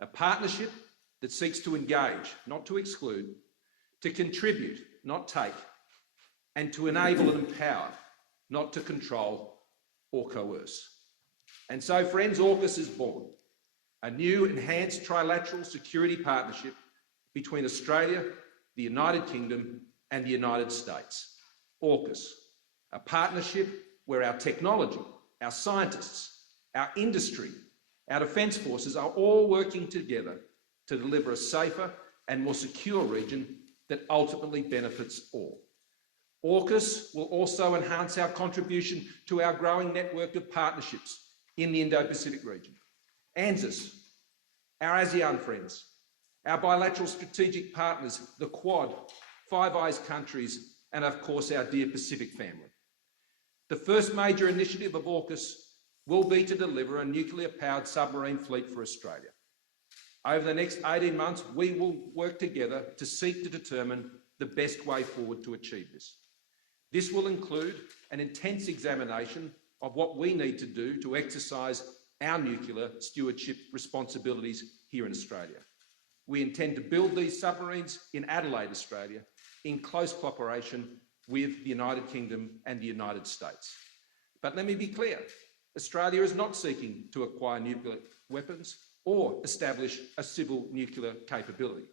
A partnership that seeks to engage, not to exclude, to contribute, not take, and to enable and empower, not to control or coerce. And so, friends, AUKUS is born, a new enhanced trilateral security partnership between Australia, the United Kingdom and the United States. AUKUS, a partnership where our technology, our scientists, our industry, our defence forces are all working together to deliver a safer and more secure region that ultimately benefits all. AUKUS will also enhance our contribution to our growing network of partnerships in the Indo-Pacific region. ANZUS, our ASEAN friends, our bilateral strategic partners, the Quad, Five Eyes countries, and of course our dear Pacific family. The first major initiative of AUKUS will be to deliver a nuclear-powered submarine fleet for Australia. Over the next 18 months, we will work together to seek to determine the best way forward to achieve this. This will include an intense examination of what we need to do to exercise our nuclear stewardship responsibilities here in Australia. We intend to build these submarines in Adelaide, Australia, in close cooperation with the United Kingdom and the United States. But let me be clear, Australia is not seeking to acquire nuclear weapons or establish a civil nuclear capability.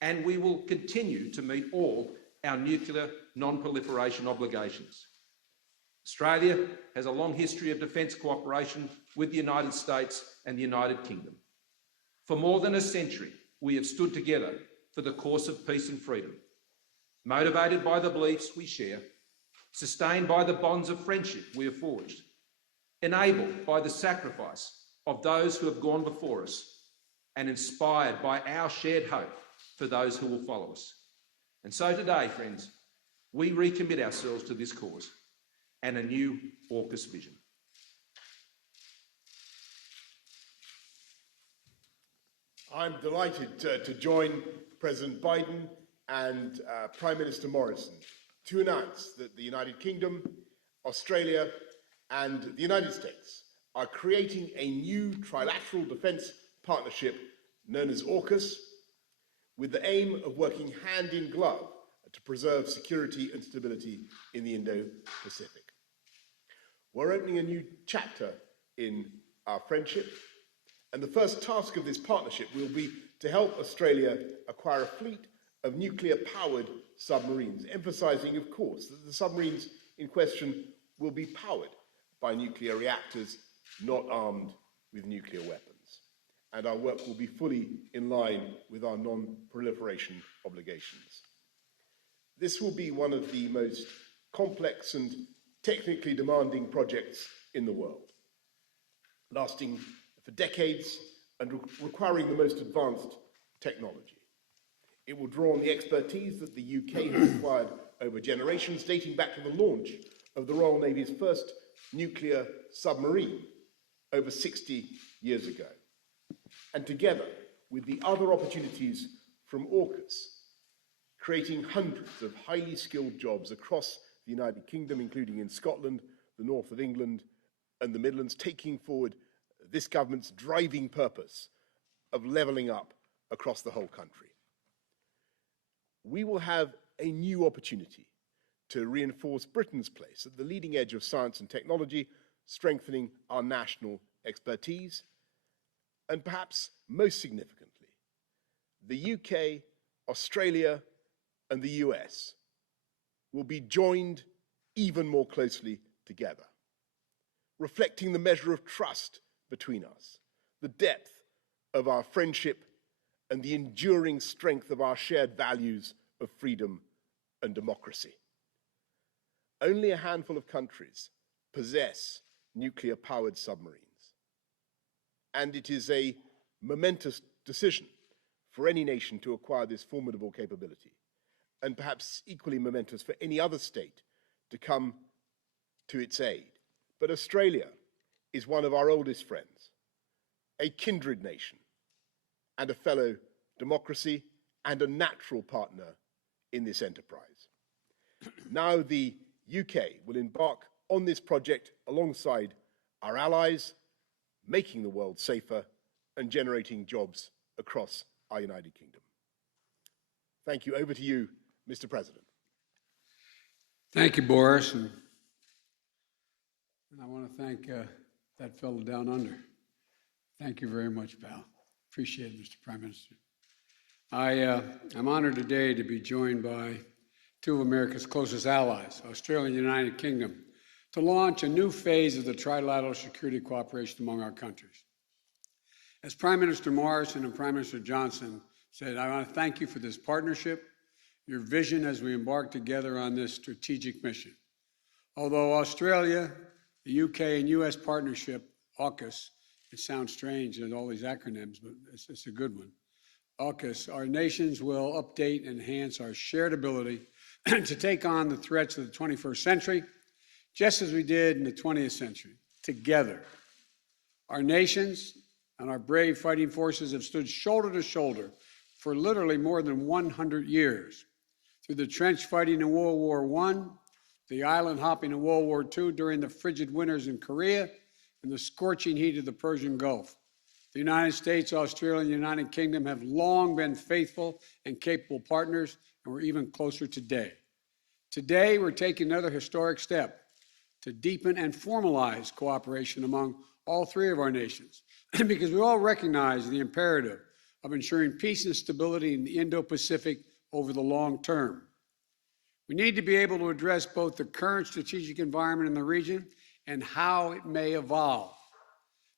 And we will continue to meet all our nuclear non-proliferation obligations. Australia has a long history of defence cooperation with the United States and the United Kingdom. For more than a century, we have stood together for the cause of peace and freedom, motivated by the beliefs we share, sustained by the bonds of friendship we have forged, enabled by the sacrifice of those who have gone before us, and inspired by our shared hope for those who will follow us. And so today, friends, we recommit ourselves to this cause and a new AUKUS vision. I'm delighted to join President Biden and Prime Minister Morrison to announce that the United Kingdom, Australia and the United States are creating a new trilateral defence partnership known as AUKUS, with the aim of working hand in glove to preserve security and stability in the Indo-Pacific. We're opening a new chapter in our friendship, and the first task of this partnership will be to help Australia acquire a fleet of nuclear-powered submarines, emphasising, of course, that the submarines in question will be powered by nuclear reactors, not armed with nuclear weapons. And our work will be fully in line with our non-proliferation obligations. This will be one of the most complex and technically demanding projects in the world, lasting for decades and requiring the most advanced technology. It will draw on the expertise that the UK has acquired over generations, dating back to the launch of the Royal Navy's first nuclear submarine over 60 years ago. And together with the other opportunities from AUKUS, creating hundreds of highly skilled jobs across the United Kingdom, including in Scotland, the north of England and the Midlands, taking forward this government's driving purpose of levelling up across the whole country. We will have a new opportunity to reinforce Britain's place at the leading edge of science and technology, strengthening our national expertise, and perhaps most significantly, the UK, Australia, and the US will be joined even more closely together, reflecting the measure of trust between us, the depth of our friendship, and the enduring strength of our shared values of freedom and democracy. Only a handful of countries possess nuclear-powered submarines, and it is a momentous decision for any nation to acquire this formidable capability, and perhaps equally momentous for any other state to come to its aid. But Australia is one of our oldest friends, a kindred nation, and a fellow democracy, and a natural partner in this enterprise. Now the UK will embark on this project alongside our allies, making the world safer and generating jobs across our United Kingdom. Thank you. Over to you, Mr. President. Thank you, Boris. And I want to thank that fellow down under. Thank you very much, pal. Appreciate it, Mr. Prime Minister. I'm honored today to be joined by two of America's closest allies, Australia and the United Kingdom, to launch a new phase of the trilateral security cooperation among our countries. As Prime Minister Morrison and Prime Minister Johnson said, I want to thank you for this partnership, your vision as we embark together on this strategic mission. Although Australia, the UK, and US partnership, AUKUS, it sounds strange in all these acronyms, but it's a good one. AUKUS, our nations will update and enhance our shared ability to take on the threats of the 21st century, just as we did in the 20th century, together. Our nations and our brave fighting forces have stood shoulder to shoulder for literally more than 100 years. Through the trench fighting in World War I, the island hopping in World War II during the frigid winters in Korea, and the scorching heat of the Persian Gulf. The United States, Australia, and the United Kingdom have long been faithful and capable partners, and we're even closer today. Today, we're taking another historic step to deepen and formalize cooperation among all three of our nations, because we all recognize the imperative of ensuring peace and stability in the Indo-Pacific over the long term. We need to be able to address both the current strategic environment in the region and how it may evolve,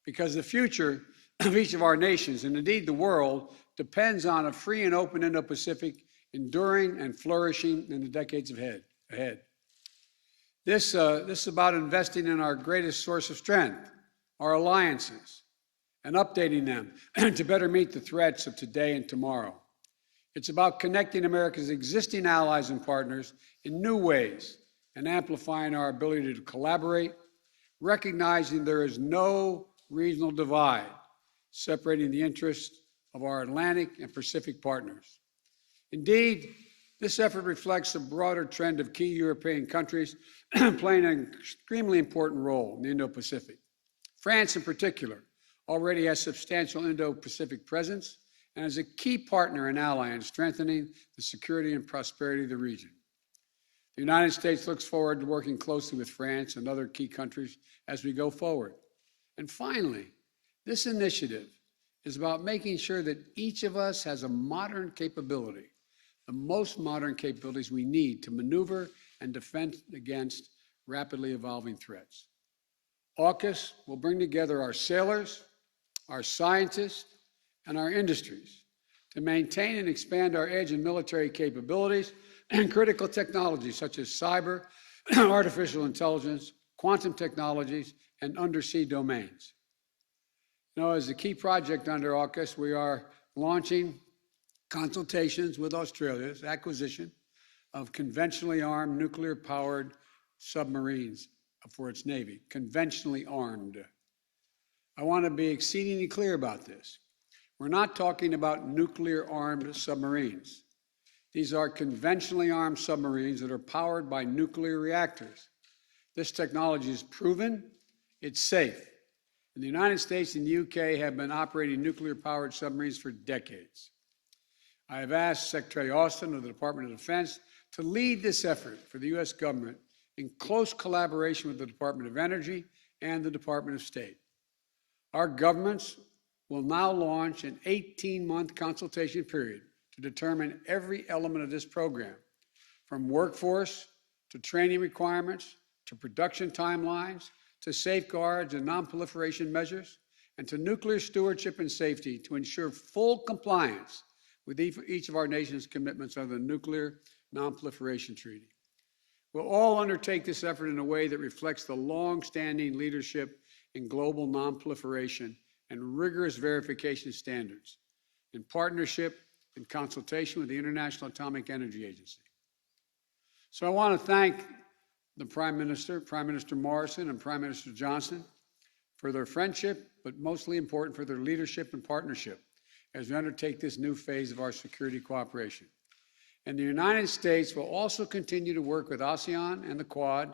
because the future of each of our nations, and indeed the world, depends on a free and open Indo-Pacific enduring and flourishing in the decades ahead. This is about investing in our greatest source of strength, our alliances, and updating them to better meet the threats of today and tomorrow. It's about connecting America's existing allies and partners in new ways and amplifying our ability to collaborate, recognizing there is no regional divide separating the interests of our Atlantic and Pacific partners. Indeed, this effort reflects a broader trend of key European countries playing an extremely important role in the Indo-Pacific. France, in particular, already has substantial Indo-Pacific presence and is a key partner and ally in strengthening the security and prosperity of the region. The United States looks forward to working closely with France and other key countries as we go forward. And finally, this initiative is about making sure that each of us has a modern capability, the most modern capabilities we need to maneuver and defend against rapidly evolving threats. AUKUS will bring together our sailors, our scientists, and our industries to maintain and expand our edge in military capabilities and critical technologies such as cyber, artificial intelligence, quantum technologies, and undersea domains. As a key project under AUKUS, we are launching consultations with Australia's acquisition of conventionally armed nuclear-powered submarines for its Navy, conventionally armed. I want to be exceedingly clear about this. We're not talking about nuclear-armed submarines. These are conventionally armed submarines that are powered by nuclear reactors. This technology is proven, it's safe. And the United States and the UK have been operating nuclear-powered submarines for decades. I have asked Secretary Austin of the Department of Defense to lead this effort for the US government in close collaboration with the Department of Energy and the Department of State. Our governments will now launch an 18-month consultation period to determine every element of this program, from workforce to training requirements, to production timelines, to safeguards and non-proliferation measures, and to nuclear stewardship and safety to ensure full compliance with each of our nation's commitments under the Nuclear Non-Proliferation Treaty. We'll all undertake this effort in a way that reflects the long-standing leadership in global non-proliferation and rigorous verification standards, in partnership and consultation with the International Atomic Energy Agency. So I want to thank the Prime Minister Morrison and Prime Minister Johnson for their friendship, but mostly important for their leadership and partnership as we undertake this new phase of our security cooperation. And the United States will also continue to work with ASEAN and the Quad,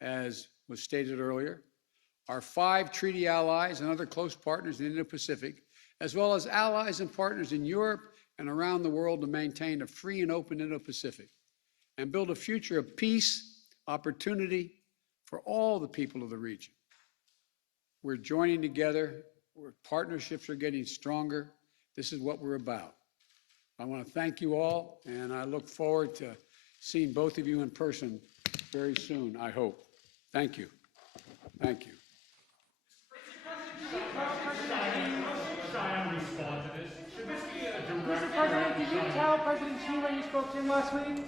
as was stated earlier, our 5 treaty allies and other close partners in the Indo-Pacific, as well as allies and partners in Europe and around the world to maintain a free and open Indo-Pacific and build a future of peace, opportunity for all the people of the region. We're joining together, partnerships are getting stronger. This is what we're about. I want to thank you all, and I look forward to seeing both of you in person very soon, I hope. Thank you. Thank you. Mr. President, did you tell President Xi when you spoke to him last week?